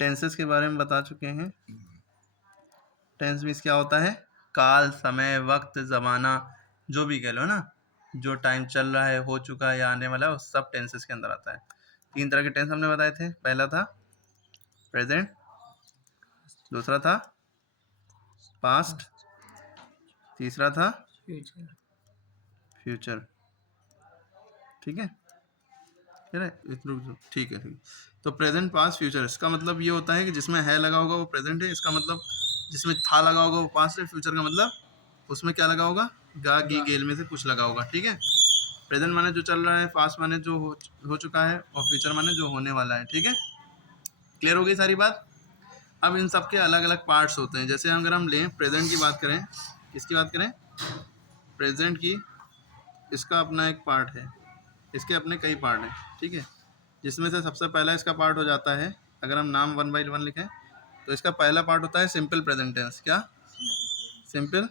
Tenses के बारे में बता चुके हैं। टेंस मीन्स क्या होता है? काल, समय, वक्त, ज़माना, जो भी कह लो ना, जो टाइम चल रहा है, हो चुका है या आने वाला है, वो सब टेंसेस के अंदर आता है। 3 तरह के टेंस हमने बताए थे। पहला था प्रेजेंट, दूसरा था पास्ट, तीसरा था फ्यूचर। ठीक है, ठीक है। तो प्रेजेंट, पास्ट, फ्यूचर, इसका मतलब ये होता है कि जिसमें है लगा होगा वो प्रेजेंट है। इसका मतलब जिसमें था लगा होगा वो पास्ट है। फ्यूचर का मतलब उसमें क्या लगा होगा? गा गी गेल में से कुछ लगा होगा। ठीक है, प्रेजेंट माने जो चल रहा है, पास्ट माने जो हो चुका है, और फ्यूचर माने जो होने वाला है। ठीक है, क्लियर हो गई सारी बात। अब इन सब के अलग अलग पार्ट्स होते हैं। जैसे अगर हम लें प्रेजेंट की बात करें, किसकी बात करें? प्रेजेंट की, इसका अपना एक पार्ट है, इसके अपने कई पार्ट हैं। ठीक है, जिसमें से सबसे पहला इसका पार्ट हो जाता है, अगर हम नाम 1 बाई 1 लिखें तो इसका पहला पार्ट होता है सिंपल प्रेजेंट टेंस। क्या? Simple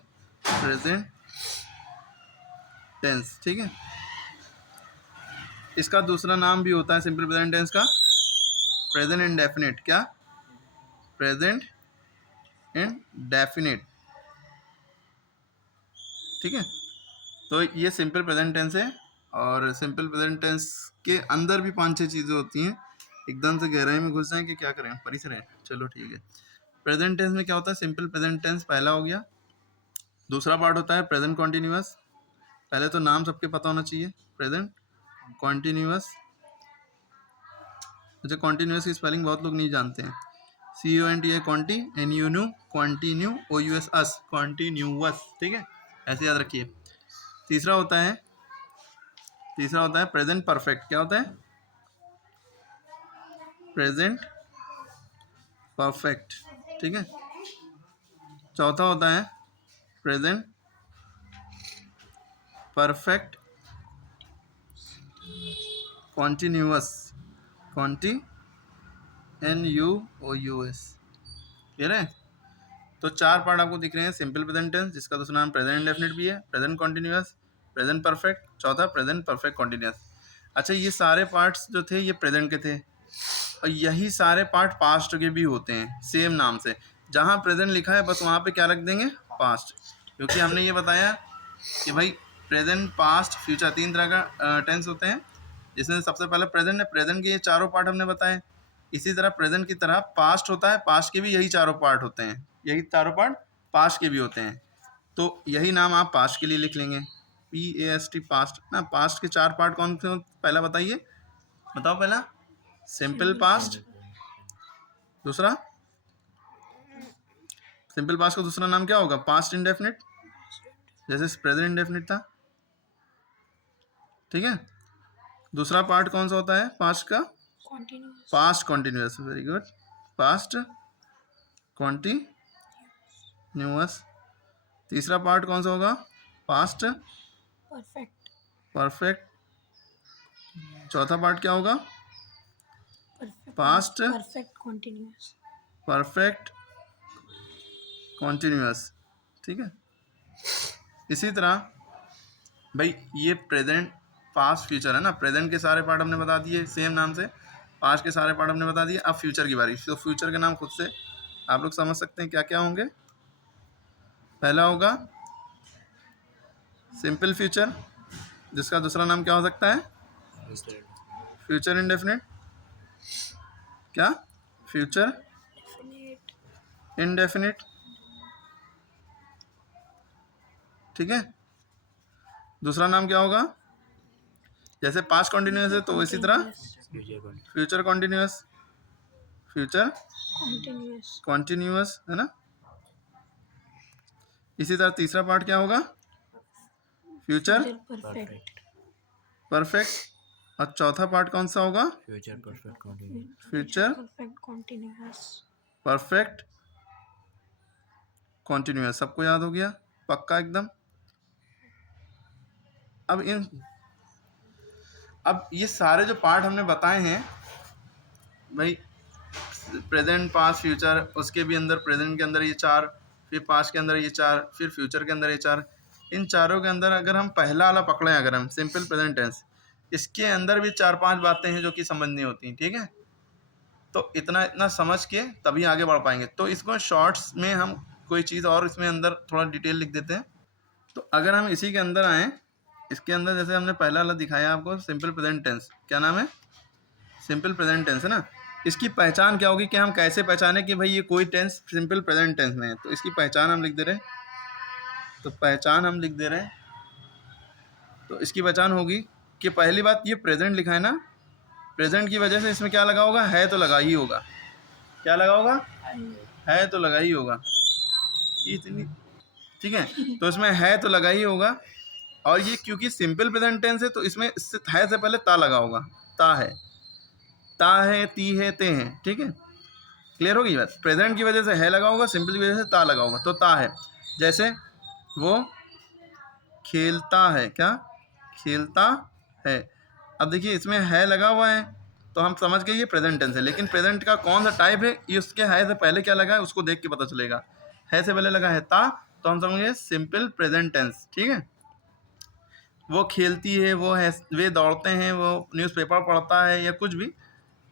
present tense. ठीक है, इसका दूसरा नाम भी होता है सिंपल प्रेजेंट टेंस का, प्रेजेंट इंडेफिनिट। क्या? Present indefinite. ठीक है, तो ये सिंपल प्रेजेंट टेंस है। और सिंपल प्रेजेंट टेंस के अंदर भी 5-6 चीज़ें होती हैं। एकदम से गहराई में घुस जाएं कि क्या करें, परिसर है। चलो ठीक है, प्रेजेंट टेंस में क्या होता है? सिंपल प्रेजेंट टेंस पहला हो गया। दूसरा पार्ट होता है प्रेजेंट कॉन्टिन्यूअस। पहले तो नाम सबके पता होना चाहिए, प्रेजेंट कॉन्टिन्यूअस। अच्छा, कॉन्टिन्यूअस की स्पेलिंग बहुत लोग नहीं जानते हैं। CONTA कॉन्टी, NUNU कॉन्टिन्यू, OUS अस कॉन्टिन्यूअस। ठीक है, ऐसे याद रखिए। तीसरा होता है प्रेजेंट परफेक्ट। क्या होता है? Present perfect. ठीक है, चौथा होता है present perfect continuous, NUOUS। Clear है? तो 4 पार्ट आपको दिख रहे हैं। सिंपल प्रेजेंट टेंस, जिसका दूसरा नाम प्रेजेंट इंडेफिनिट भी है, प्रेजेंट कॉन्टिन्यूअस, प्रेजेंट परफेक्ट, चौथा प्रेजेंट परफेक्ट कॉन्टिन्यूअस। अच्छा, ये सारे पार्ट्स जो थे ये प्रेजेंट के थे, और यही सारे पार्ट पास्ट के भी होते हैं सेम नाम से। जहाँ प्रेजेंट लिखा है बस वहाँ पे क्या रख देंगे? पास्ट। क्योंकि हमने ये बताया कि भाई प्रेजेंट, पास्ट, फ्यूचर 3 तरह का टेंस होते हैं, जिसमें सबसे पहले प्रेजेंट है। प्रेजेंट के ये चारों पार्ट हमने बताए। इसी तरह प्रेजेंट की तरह पास्ट होता है, पास्ट के भी यही चारों पार्ट होते हैं, यही चारों पार्ट पास्ट के भी होते हैं। तो यही नाम आप पास्ट के लिए लिख लेंगे, PAST, पास्ट ना। पास्ट के 4 पार्ट कौन से? पहला बताइए, बताओ पहला। सिंपल पास्ट, दूसरा सिंपल पास्ट का दूसरा नाम क्या होगा? पास्ट इंडेफिनिट, जैसे प्रेजेंट इंडेफिनिट था। ठीक है, दूसरा पार्ट कौन सा होता है पास्ट का? Past continuous. Very good, past continuous. तीसरा पार्ट कौन सा होगा? Past perfect. चौथा पार्ट क्या होगा? Past perfect continuous. ठीक है, इसी तरह भाई ये प्रेजेंट, पास्ट, फ्यूचर है ना। प्रेजेंट के सारे पार्ट हमने बता दिए सेम नाम से, पास्ट के सारे पार्ट हमने बता दिए। अब फ्यूचर की बारी। तो फ्यूचर के नाम खुद से आप लोग समझ सकते हैं क्या क्या होंगे। पहला होगा सिंपल फ्यूचर, जिसका दूसरा नाम क्या हो सकता है? Future indefinite. क्या? Future indefinite. ठीक है, दूसरा नाम क्या होगा? जैसे पास्ट कॉन्टिन्यूअस है तो इसी तरह फ्यूचर कॉन्टिन्यूअस, फ्यूचर कॉन्टिन्यूअस है ना। इसी तरह तीसरा पार्ट क्या होगा? Future perfect. और चौथा पार्ट कौन सा होगा? Future perfect continuous. सबको याद हो गया पक्का एकदम? अब ये सारे जो पार्ट हमने बताए हैं भाई, प्रेजेंट, पास्ट, फ्यूचर, उसके भी अंदर प्रेजेंट के अंदर ये 4, फिर पास्ट के अंदर ये 4, फिर फ्यूचर के अंदर ये 4। इन चारों के अंदर अगर हम पहला वाला पकड़ें, अगर हम सिंपल प्रेजेंट टेंस, इसके अंदर भी 4-5 बातें हैं जो कि समझनी होती हैं। ठीक है, तो इतना इतना समझ के तभी आगे बढ़ पाएंगे। तो इसको शॉर्ट्स में हम कोई चीज़ और इसमें अंदर थोड़ा डिटेल लिख देते हैं। तो अगर हम इसी के अंदर आएँ, इसके अंदर जैसे हमने पहला वाला दिखाया आपको सिंपल प्रेजेंट टेंस, क्या नाम है? सिंपल प्रेजेंट टेंस है ना। इसकी पहचान क्या होगी कि हम कैसे पहचाने कि भाई ये कोई टेंस सिंपल प्रेजेंट टेंस में है। तो इसकी पहचान हम लिख दे रहे हैं, तो पहचान हम लिख दे रहे हैं। तो इसकी पहचान होगी कि पहली बात ये प्रेजेंट लिखा है ना, प्रेजेंट की वजह से इसमें क्या लगा होगा? है तो लगा ही होगा। क्या लगा होगा? है तो लगा ही होगा। इतनी ठीक है, तो इसमें है तो लगा ही होगा। और ये क्योंकि सिंपल प्रेजेंट टेंस है तो इसमें है से पहले ता लगा होगा। ता है, ती है, ते हैं। ठीक है, क्लियर होगी बात। प्रेजेंट की वजह से है लगा होगा, सिंपल की वजह से ता लगा होगा। तो ता है, जैसे वो खेलता है, क्या खेलता है। अब देखिए इसमें है लगा हुआ है तो हम समझ गए ये प्रेजेंट टेंस है। लेकिन प्रेजेंट का कौन सा टाइप है, ये उसके है से पहले क्या लगा है उसको देख के पता चलेगा। है से पहले लगा है ता, तो हम समझेंगे सिंपल प्रेजेंट टेंस। ठीक है, वो खेलती है, वो है, वे दौड़ते हैं, वो न्यूज़पेपर पढ़ता है या कुछ भी,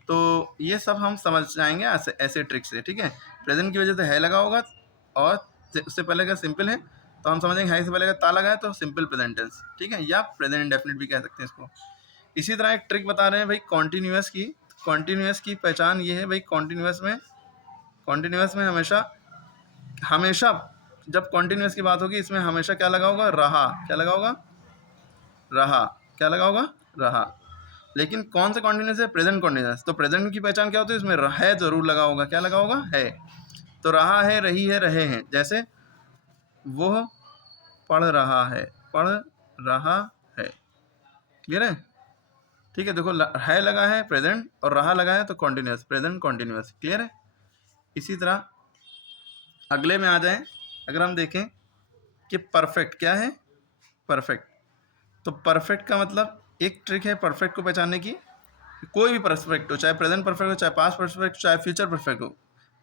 तो ये सब हम समझ जाएंगे ऐसे ऐसे ट्रिक से। ठीक है, प्रेजेंट की वजह से है लगा होगा और उससे पहले का सिंपल है तो हम समझेंगे है से पहले का ता लगा है तो सिंपल प्रेजेंट टेंस। ठीक है, या प्रेजेंट इंडेफिनिट भी कह सकते हैं इसको। इसी तरह एक ट्रिक बता रहे हैं भाई कॉन्टीन्यूअस की। कॉन्टीन्यूअस की पहचान ये है भाई, कॉन्टीन्यूअस में हमेशा जब कॉन्टीन्यूअस की बात होगी इसमें हमेशा क्या लगा होगा? रहा। क्या लगा होगा? रहा। क्या लगा होगा? रहा। लेकिन कौन सा कॉन्टिन्यूस है? Present continuous. तो प्रेजेंट की पहचान क्या होती है? इसमें है जरूर लगा होगा। क्या लगा होगा? है। तो रहा है, रही है, रहे हैं। जैसे वो पढ़ रहा है, पढ़ रहा है। क्लियर है? ठीक है, देखो है लगा है प्रेजेंट और रहा लगा है तो कॉन्टिन्यूस, प्रेजेंट कॉन्टिन्यूस। क्लियर है? इसी तरह अगले में आ जाए, अगर हम देखें कि परफेक्ट क्या है? परफेक्ट। तो परफेक्ट का मतलब एक ट्रिक है परफेक्ट को पहचानने की। कोई भी परफेक्ट हो, चाहे प्रेजेंट परफेक्ट हो, चाहे पास्ट परफेक्ट, चाहे फ्यूचर परफेक्ट हो,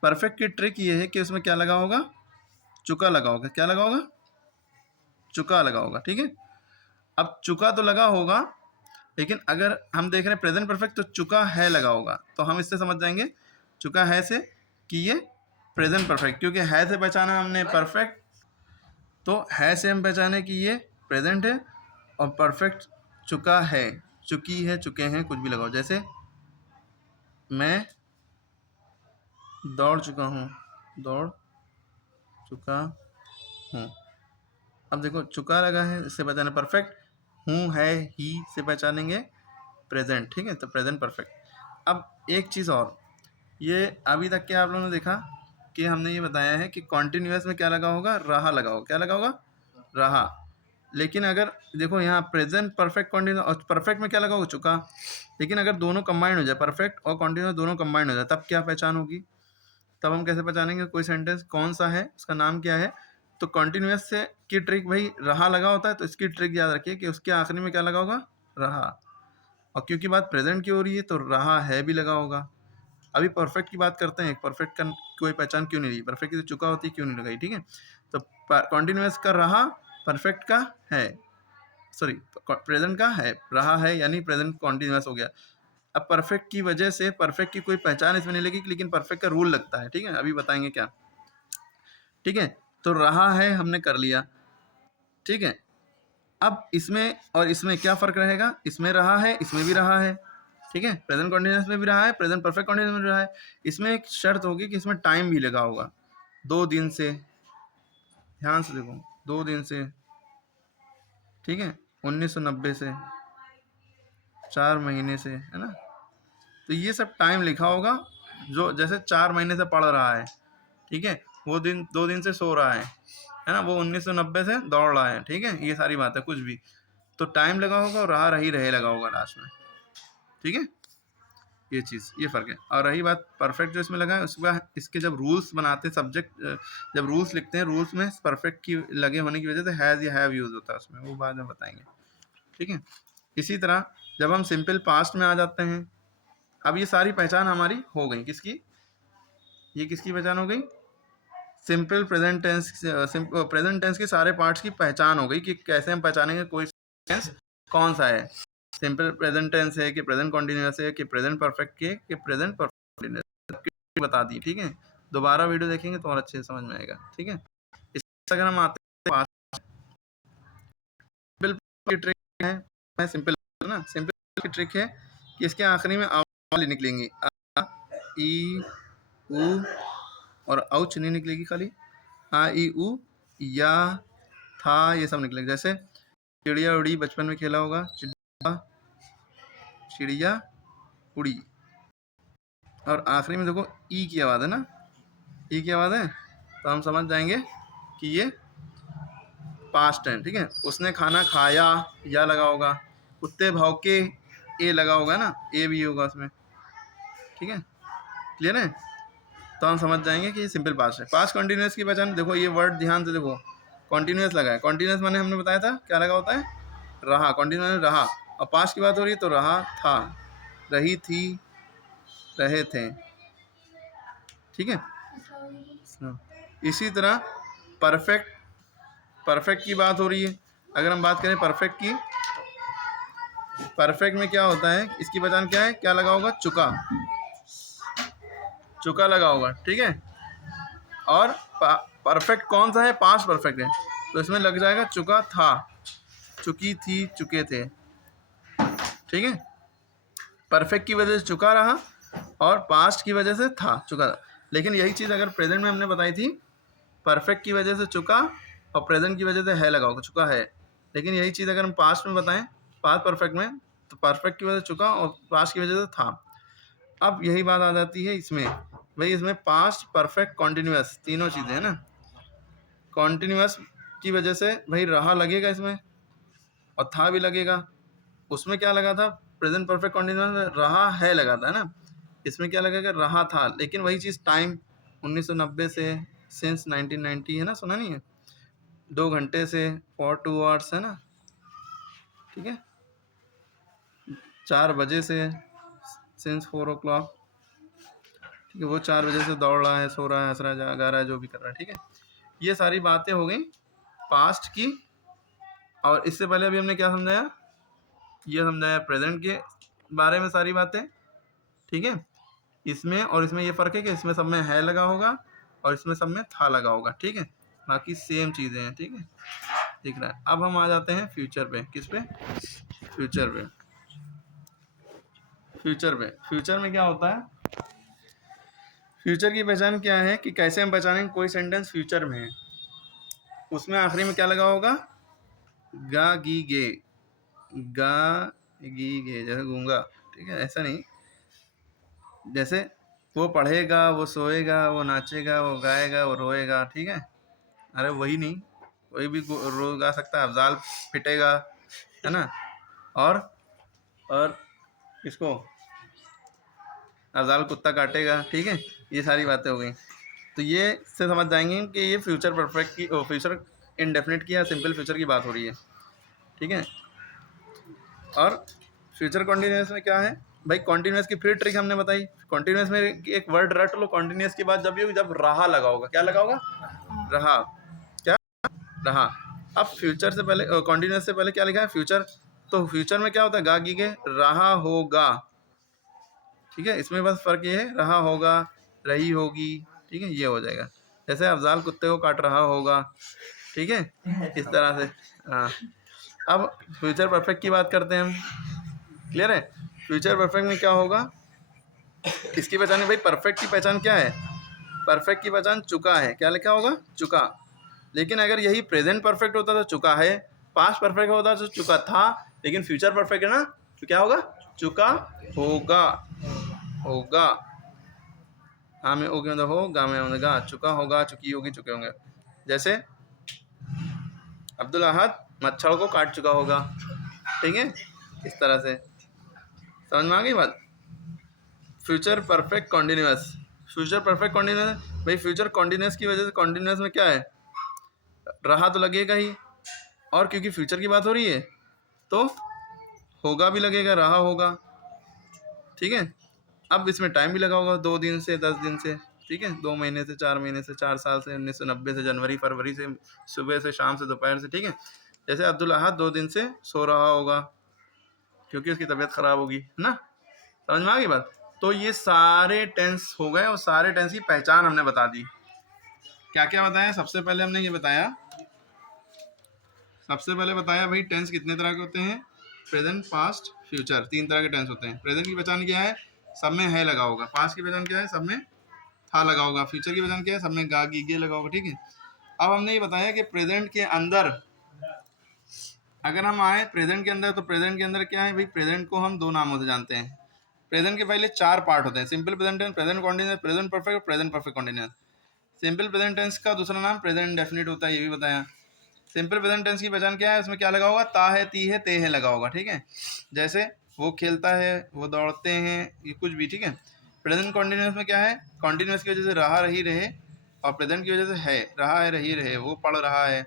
परफेक्ट की ट्रिक ये है कि उसमें क्या लगा होगा? चुका लगा होगा। क्या लगा होगा? चुका लगा होगा। ठीक है, अब चुका तो लगा होगा, लेकिन अगर हम देख रहे हैं प्रेजेंट परफेक्ट तो चुका है लगा होगा। तो हम इससे समझ जाएंगे चुका है से कि ये प्रेजेंट परफेक्ट, क्योंकि है से पहचाना हमने परफेक्ट, तो है से हम पहचाने कि ये प्रेजेंट है, और परफेक्ट चुका है, चुकी है, चुके हैं, कुछ भी लगाओ। जैसे मैं दौड़ चुका हूँ, दौड़ चुका हूँ। अब देखो चुका लगा है, इससे पहचाने परफेक्ट। हूँ, है, ही से पहचानेंगे प्रेजेंट। ठीक है, तो प्रेजेंट परफेक्ट। अब एक चीज़ और, ये अभी तक के आप लोगों ने देखा कि हमने ये बताया है कि कॉन्टिन्यूअस में क्या लगा होगा? रहा लगा होगा। क्या लगा होगा? रहा। लेकिन अगर देखो यहाँ प्रेजेंट परफेक्ट कॉन्टिन्यूस और परफेक्ट में क्या लगा होगा? चुका। लेकिन अगर दोनों कंबाइंड हो जाए, परफेक्ट और कॉन्टिन्यूस दोनों कंबाइंड हो जाए, तब क्या पहचान होगी? तब हम कैसे पहचानेंगे कोई सेंटेंस कौन सा है, उसका नाम क्या है? तो कॉन्टिन्यूअस से की ट्रिक भाई रहा लगा होता है, तो इसकी ट्रिक याद रखिए कि उसके आखिरी में क्या लगा होगा? रहा। और क्योंकि बात प्रेजेंट की हो रही है तो रहा है भी लगा होगा। अभी परफेक्ट की बात करते हैं, परफेक्ट का कोई पहचान क्यों नहीं रही? परफेक्ट की तो चुका होती है, क्यों नहीं लगाई? ठीक है, तो कॉन्टिन्यूअस का रहा, परफेक्ट का है, सॉरी प्रेजेंट का है, रहा है यानी प्रेजेंट कॉन्टिन्यूअस हो गया। अब परफेक्ट की वजह से परफेक्ट की कोई पहचान इसमें नहीं लगेगी, लेकिन परफेक्ट का रूल लगता है। ठीक है, अभी बताएंगे क्या। ठीक है, तो रहा है हमने कर लिया। ठीक है, अब इसमें और इसमें क्या फ़र्क रहेगा? इसमें रहा है, इसमें भी रहा है। ठीक है, प्रेजेंट कॉन्टिन्यूअस में भी रहा है, प्रेजेंट परफेक्ट कॉन्टिन्यूअस में भी रहा है। इसमें एक शर्त होगी कि इसमें टाइम भी लगा होगा। 2 दिन से, ध्यान से देखो, 2 दिन से, ठीक है, 1990 से, 4 महीने से, है ना। तो ये सब टाइम लिखा होगा। जो जैसे 4 महीने से पढ़ रहा है, ठीक है, वो 2 दिन से सो रहा है ना, वो 1990 से दौड़ रहा है। ठीक है, ये सारी बात है, कुछ भी तो टाइम लगा होगा और रहा, रही, रहे लगा होगा लास्ट में। ठीक है, ये चीज़, ये फ़र्क है। और रही बात परफेक्ट जो इसमें लगा है, उसके बाद इसके जब रूल्स बनाते हैं, सब्जेक्ट जब रूल्स लिखते हैं, रूल्स में परफेक्ट की लगे होने की वजह से हैज़ या हैव यूज़ होता है उसमें, वो बाद में बताएंगे। ठीक है, इसी तरह जब हम सिंपल पास्ट में आ जाते हैं, अब ये सारी पहचान हमारी हो गई। किसकी? ये किसकी पहचान हो गई? Simple present tense, present tense के सारे पार्ट्स की पहचान हो गई कि कैसे हम पहचानेंगे कोई टेंस कौन सा है। सिंपल प्रेजेंट टेंस है कि प्रेजेंट कॉन्टिन्यूअस है कि प्रेजेंट परफेक्ट के कि प्रेजेंट परफेक्ट। बता दी, ठीक है। दोबारा वीडियो देखेंगे तो और अच्छे से समझ में आएगा, ठीक है। इस अगर हम आते हैं सिंपल की ट्रिक है, मैं सिंपल ना, सिंपल की ट्रिक है कि इसके आखिरी में आवाज़ निकलेंगी, आ ई उ और औच नहीं निकलेगी, खाली आ ई उ या था ये सब निकलेगा। जैसे चिड़िया उड़ी, बचपन में खेला होगा, चिड़िया उड़ी, और आखिरी में देखो ई की आवाज़ है ना, ई की आवाज़ है, तो हम समझ जाएंगे कि ये पास्ट है, ठीक है। उसने खाना खाया, या लगा होगा, कुत्ते भौंके, ए लगा होगा ना, ए भी होगा उसमें, ठीक है। क्लियर है, तो हम समझ जाएंगे कि ये सिंपल पास्ट है। पास्ट कंटिन्यूस की पहचान देखो, ये वर्ड ध्यान से देखो, कॉन्टिन्यूस लगा है। कॉन्टिन्यूस माने हमने बताया था क्या लगा होता है, रहा, कॉन्टिन्यूस रहा। और पास्ट की बात हो रही है तो रहा था, रही थी, रहे थे, ठीक है। इसी तरह परफेक्ट की बात हो रही है। अगर हम बात करें परफेक्ट की, परफेक्ट में क्या होता है, इसकी पहचान क्या है, क्या लगा होगा, चुका, चुका लगा होगा, ठीक है। और परफेक्ट कौन सा है, पास्ट परफेक्ट है, तो इसमें लग जाएगा चुका था, चुकी थी, चुके थे, ठीक है। परफेक्ट की वजह से चुका रहा और पास्ट की वजह से था, चुका था। लेकिन यही चीज़ अगर प्रेजेंट में हमने बताई थी, परफेक्ट की वजह से चुका और प्रेजेंट की वजह से है लगा होगा, चुका है। लेकिन यही चीज़ अगर हम पास्ट में बताएं, पास्ट परफेक्ट में, तो परफेक्ट की वजह से चुका और पास्ट की वजह से था। अब यही बात आ जाती है इसमें, भाई इसमें पास्ट परफेक्ट कॉन्टिन्यूस तीनों चीज़ें हैं ना। कॉन्टिन्यूस की वजह से भाई रहा लगेगा इसमें और था भी लगेगा। उसमें क्या लगा था, प्रेजेंट परफेक्ट कॉन्टिन्यूस में रहा है लगा था ना, इसमें क्या लगेगा, रहा था। लेकिन वही चीज़ टाइम 1990 से सिंस 1990 है ना, सुना नहीं है, 2 घंटे से फॉर 2 आवर्स है ना, ठीक है, 4 बजे से सिंस 4 o'clock, ठीक है, वो 4 बजे से दौड़ रहा है, सो रहा है, हंस रहा है, जागा रहा है, जो भी कर रहा है, ठीक है। ये सारी बातें हो गई पास्ट की। और इससे पहले अभी हमने क्या समझाया, ये समझाया प्रेजेंट के बारे में सारी बातें, ठीक है। इसमें और इसमें ये फ़र्क है कि इसमें सब में है लगा होगा और इसमें सब में था लगा होगा, ठीक है। बाकी सेम चीज़ें हैं, ठीक है, दिख रहा है। अब हम आ जाते हैं फ्यूचर पे, किस पे, फ्यूचर पे। फ्यूचर में क्या होता है, फ्यूचर की पहचान क्या है कि कैसे हम पहचानेंगे कोई सेंटेंस फ्यूचर में है। उसमें आखिरी में क्या लगा होगा, गा गी गे, गा गी गे, जैसे गूंगा, ठीक है, ऐसा नहीं, जैसे वो पढ़ेगा, वो सोएगा, वो नाचेगा, वो गाएगा, वो रोएगा, ठीक है। अरे वही नहीं, वही भी रो गा सकता है, अफजाल पिटेगा, है ना, और इसको अफजाल कुत्ता काटेगा, ठीक है। ये सारी बातें हो गई। तो ये से समझ जाएंगे कि ये फ्यूचर परफेक्ट की, फ्यूचर इंडेफिनिट की या सिंपल फ्यूचर की बात हो रही है, ठीक है। और फ्यूचर कॉन्टिन्यूस में क्या है भाई, कॉन्टिन्यूस की फिर ट्रिक हमने बताई। कॉन्टिन्यूस में एक वर्ड रट लो, कॉन्टिन्यूस के बाद जब भी जब रहा लगा होगा, क्या लगा होगा, रहा, क्या, रहा। अब फ्यूचर से पहले, कॉन्टिन्यूस से पहले क्या लिखा है, फ्यूचर, तो फ्यूचर में क्या होता है, गा गी के, रहा होगा, ठीक है। इसमें बस फ़र्क ये है, रहा होगा, रही होगी, ठीक है, ये हो जाएगा। जैसे अफजाल कुत्ते को काट रहा होगा, ठीक है, इस तरह से, हाँ। अब फ्यूचर परफेक्ट की बात करते हैं हम, क्लियर है। फ्यूचर परफेक्ट में क्या होगा, इसकी पहचान है भाई, परफेक्ट की पहचान क्या है, परफेक्ट की पहचान चुका है, क्या लिखा होगा, चुका। लेकिन अगर यही प्रेजेंट परफेक्ट होता तो चुका है, पास्ट परफेक्ट होता तो चुका था, लेकिन फ्यूचर परफेक्ट है ना, तो क्या होगा, चुका होगा, होगा, हाँ में ओके मतलब हो, गा में मतलब गा, चुका होगा, चुकी होगी, चुके होंगे। जैसे अब्दुल अहद मच्छर को काट चुका होगा, ठीक है, इस तरह से समझ में आ गई बात। Future perfect continuous, future perfect continuous भाई, फ्यूचर कॉन्टिन्यूस की वजह से, कॉन्टिन्यूस में क्या है, रहा तो लगेगा ही, और क्योंकि फ्यूचर की बात हो रही है तो होगा भी लगेगा, रहा होगा, ठीक है। अब इसमें टाइम भी लगा होगा, 2 दिन से 10 दिन से, ठीक है, 2 महीने से, 4 महीने से, 4 साल से, 1990 से, जनवरी फरवरी से, सुबह से शाम से, दोपहर से, ठीक है। जैसे अब्दुल अहद 2 दिन से सो रहा होगा क्योंकि उसकी तबीयत ख़राब होगी, है ना, समझ में आ गई बात। तो ये सारे टेंस हो गए और सारे टेंस की पहचान हमने बता दी। क्या क्या बताया? सबसे पहले हमने ये बताया, भाई टेंस कितने तरह के होते हैं? प्रेजेंट, पास्ट, फ्यूचर, 3 तरह के टेंस होते हैं। प्रेजेंट की पहचान क्या है? सब में है लगा होगा। पास्ट की पहचान क्या है? सब में था लगा होगा। फ्यूचर की पहचान क्या है? सब में गा गी गे लगा होगा। ठीक है, अब हमने ये बताया कि प्रेजेंट के अंदर अगर हम आए प्रेजेंट के अंदर, तो प्रेजेंट के अंदर क्या है भाई? प्रेजेंट को हम 2 नामों से जानते हैं। प्रेजेंट के पहले 4 पार्ट होते हैं, simple present tense, present continuous, present perfect और present perfect continuous. Simple present tense का दूसरा नाम प्रेजेंट इंडेफिनिट होता है, ये भी बताया। सिंपल प्रेजेंट टेंस की पहचान क्या है? उसमें क्या लगा होगा? ता है, ती है, ते है लगा होगा। ठीक है, जैसे वो खेलता है, वो दौड़ते हैं, ये कुछ भी। ठीक है, प्रेजेंट कॉन्टिन्यूअस में क्या है? कॉन्टिन्यूअस की वजह से रहा, रही, रहे, और प्रेजेंट की वजह से है, रहा है, रही, रहे। वो पढ़ रहा है,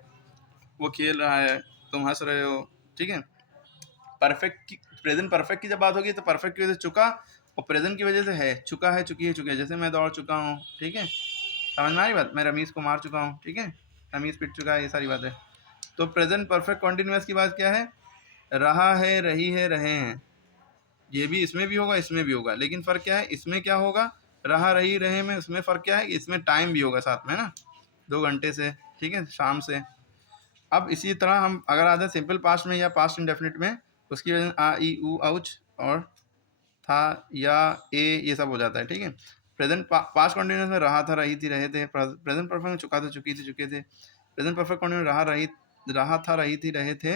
वो खेल रहा है, तुम हंस रहे हो। ठीक है, परफेक्ट की, प्रेजेंट परफेक्ट की जब बात होगी तो परफेक्ट की वजह से चुका, और प्रेजेंट की वजह से है, चुका है, चुकी है, चुके हैं। जैसे मैं दौड़ चुका हूँ। ठीक है, समझ में आ रही बात? मैं रमीज को मार चुका हूँ। ठीक है, रमीज पिट चुका है, ये सारी बात है। तो प्रेजेंट परफेक्ट कॉन्टिन्यूअस की बात क्या है? रहा है, रही है, रहे हैं। ये भी इसमें भी होगा, इसमें भी होगा, लेकिन फ़र्क क्या है? इसमें क्या होगा? रहा, रही, रहे में उसमें फ़र्क क्या है? इसमें टाइम भी होगा साथ में ना, 2 घंटे से। ठीक है, शाम से। अब इसी तरह हम अगर आते हैं सिंपल पास्ट में या पास्ट इंडेफिनिट में, उसकी वजह से आ, ई, ऊ, औच और था, या, ए, ये सब हो जाता है। ठीक है, प्रेजेंट पास्ट कॉन्टिन्यूस में रहा था, रही थी, रहे थे। प्रेजेंट परफेक्ट में चुका था, चुकी थी, चुके थे। प्रेजेंट परफेक्ट कॉन्टिन्यूस रहा था, रही थी, रहे थे,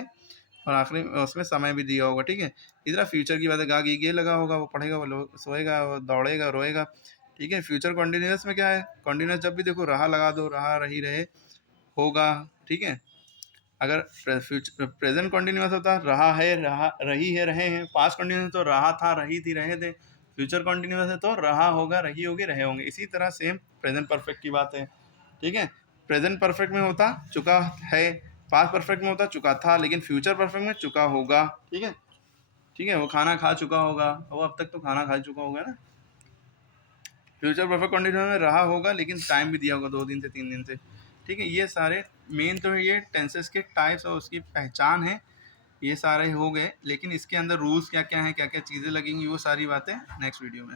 और आखिरी में उसमें समय भी दिया होगा। ठीक है, इस तरह फ्यूचर की बात है, गा गी गे लगा होगा, वो पढ़ेगा, वो सोएगा, वो दौड़ेगा, रोएगा। ठीक है, फ्यूचर कॉन्टिन्यूस में क्या है? कॉन्टिन्यूस जब भी देखो रहा लगा दो, रहा, रही, रहे, होगा। ठीक है, अगर प्रेजेंट कॉन्टिन्यूस होता रहा है, रहा, रही है, रहे हैं। पास्ट कॉन्टिन्यूस तो रहा था, रही थी, रहे थे। फ्यूचर कॉन्टिन्यूस है तो रहा होगा, रही होगी, रहे होंगे। इसी तरह सेम प्रेजेंट परफेक्ट की बात है। ठीक है, प्रेजेंट परफेक्ट में होता चुका है, पास्ट परफेक्ट में होता चुका था, लेकिन फ्यूचर परफेक्ट में चुका होगा। ठीक है, ठीक है, वो खाना खा चुका होगा, वो अब तक तो खाना खा चुका होगा ना। फ्यूचर परफेक्ट कंडीशन में रहा होगा, लेकिन टाइम भी दिया होगा 2 दिन से 3 दिन से। ठीक है, ये सारे मेन तो है, ये टेंसेस के टाइप्स और उसकी पहचान है, ये सारे हो गए। लेकिन इसके अंदर रूल्स क्या क्या हैं, क्या क्या चीज़ें लगेंगी, वो सारी बातें नेक्स्ट वीडियो में।